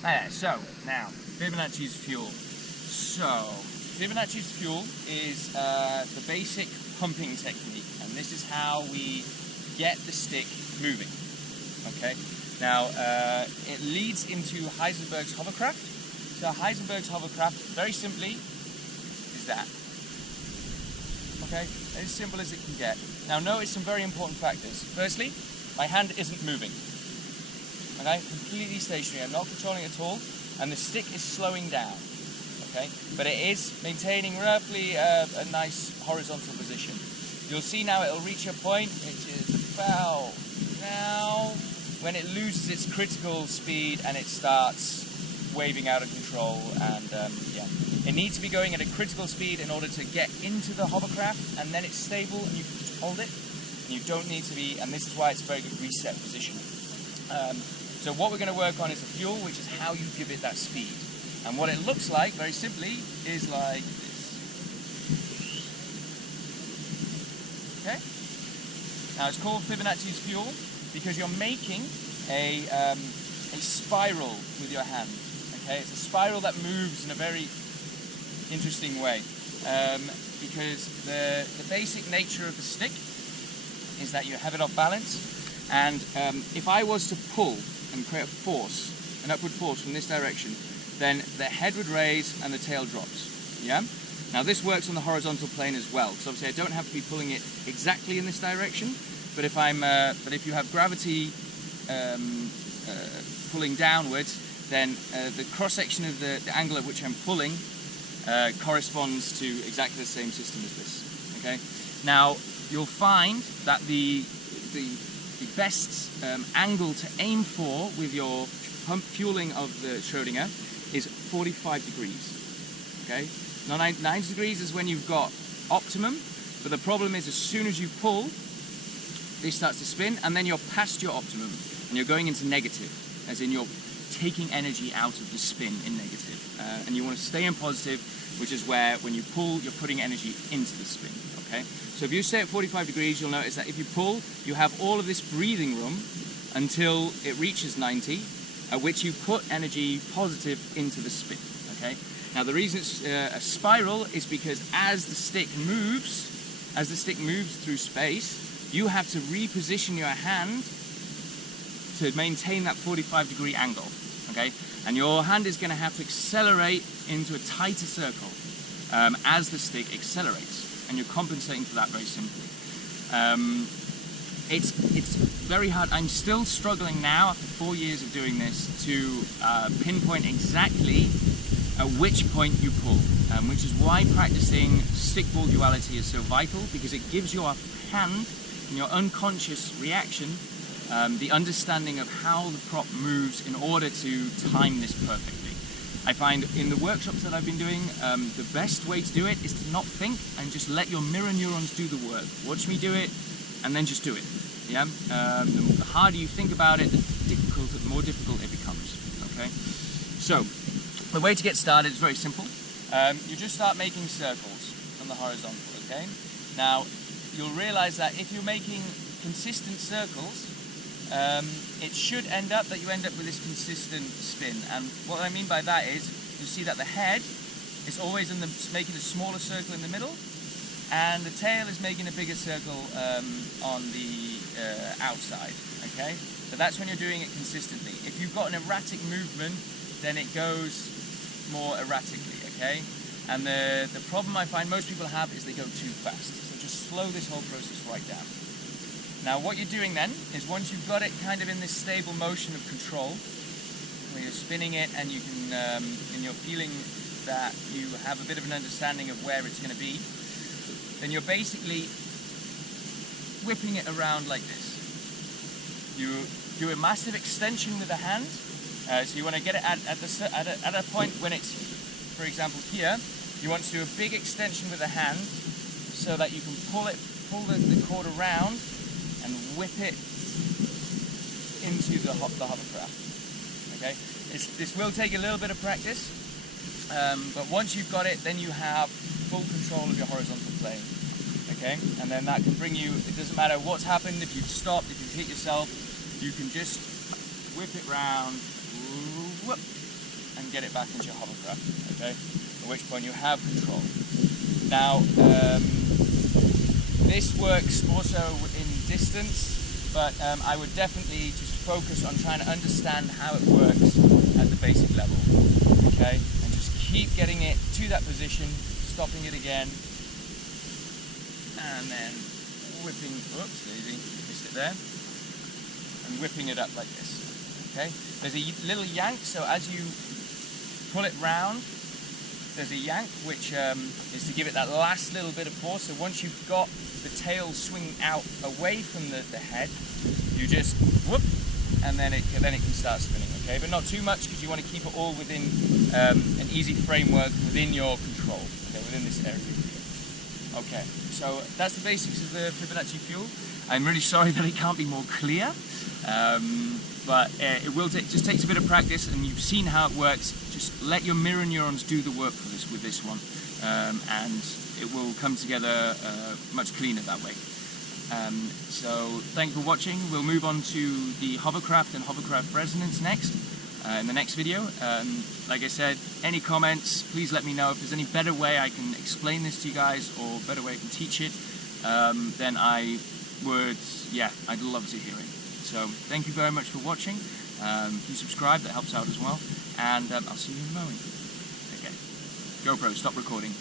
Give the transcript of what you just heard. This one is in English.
So now, Fibonacci's fuel. So, Fibonacci's fuel is the basic pumping technique, and this is how we get the stick moving. Okay. Now, it leads into Heisenberg's hovercraft. So Heisenberg's hovercraft, very simply, is that. Okay, as simple as it can get. Now notice some very important factors. Firstly, my hand isn't moving. Okay, completely stationary. I'm not controlling it at all, and the stick is slowing down. Okay, but it is maintaining roughly a nice horizontal position. You'll see now it'll reach a point which is about now when it loses its critical speed and it starts waving out of control, and yeah, it needs to be going at a critical speed in order to get into the hovercraft, and then it's stable and you can just hold it, and you don't need to be, and this is why it's a very good reset position. So what we're going to work on is the fuel, which is how you give it that speed, and what it looks like very simply is like this. Okay, now it's called Fibonacci's fuel because you're making a spiral with your hand. Okay, it's a spiral that moves in a very interesting way, because the basic nature of the stick is that you have it off balance, and if I was to pull and create a force, an upward force from this direction, then the head would raise and the tail drops. Yeah. Now this works on the horizontal plane as well, because obviously I don't have to be pulling it exactly in this direction, but if you have gravity pulling downwards, then the cross-section of the angle at which I'm pulling corresponds to exactly the same system as this. Okay. Now you'll find that the best angle to aim for with your pump fueling of the Schrödinger is 45 degrees. Okay. Now 90 degrees is when you've got optimum, but the problem is as soon as you pull, this starts to spin, and then you're past your optimum and you're going into negative, as in you're taking energy out of the spin in negative, and you want to stay in positive, which is where when you pull you're putting energy into the spin. Okay, so if you stay at 45 degrees, you'll notice that if you pull, you have all of this breathing room until it reaches 90, at which you put energy positive into the spin. Okay, now the reason it's a spiral is because as the stick moves through space, you have to reposition your hand to maintain that 45 degree angle. Okay, and your hand is going to have to accelerate into a tighter circle as the stick accelerates, and you're compensating for that very simply. It's very hard. I'm still struggling now after 4 years of doing this to pinpoint exactly at which point you pull, which is why practicing stick-ball duality is so vital, because it gives your hand and your unconscious reaction the understanding of how the prop moves in order to time this perfectly. I find in the workshops that I've been doing, the best way to do it is to not think and just let your mirror neurons do the work. Watch me do it and then just do it. Yeah. The harder you think about it, the more difficult it becomes. Okay. So the way to get started is very simple. You just start making circles on the horizontal. Okay. Now you'll realize that if you're making consistent circles, it should end up that you end up with this consistent spin, and what I mean by that is you see that the head is always making a smaller circle in the middle, and the tail is making a bigger circle on the outside. Okay, so that's when you're doing it consistently. If you've got an erratic movement, then it goes more erratically. Okay, and the problem I find most people have is they go too fast. So just slow this whole process right down. Now what you're doing then is, once you've got it kind of in this stable motion of control, where you're spinning it and you can, and you're feeling that you have a bit of an understanding of where it's going to be, then you're basically whipping it around like this. You do a massive extension with the hand, so you want to get it at a point when it's, for example here, you want to do a big extension with the hand so that you can pull the cord around and whip it into the hovercraft. Okay, this will take a little bit of practice, but once you've got it, then you have full control of your horizontal plane. Okay, and then that can bring you, it doesn't matter what's happened, if you've stopped, if you've hit yourself, you can just whip it round, whoop, and get it back into your hovercraft, okay? At which point you have control. Now, this works also in distance, but I would definitely just focus on trying to understand how it works at the basic level, okay? And just keep getting it to that position, stopping it again, and then whipping, oops, daisy, missed it there, and whipping it up like this, okay? There's a little yank, so as you pull it round, there's a yank, which is to give it that last little bit of force. So once you've got the tail swinging out away from the head, you just whoop, and then it can start spinning, okay? But not too much, because you want to keep it all within an easy framework within your control, okay, within this area here. Okay, so that's the basics of the Fibonacci Fuel. I'm really sorry that it can't be more clear, but it just takes a bit of practice, and you've seen how it works. Just let your mirror neurons do the work for with this one, and it will come together much cleaner that way. So thank you for watching. We'll move on to the hovercraft and hovercraft resonance next, in the next video. Like I said, any comments, please let me know. If there's any better way I can explain this to you guys, or better way I can teach it, then I would, yeah, I'd love to hear it. So thank you very much for watching. Please subscribe, that helps out as well. And I'll see you in a moment. Okay. GoPro, stop recording.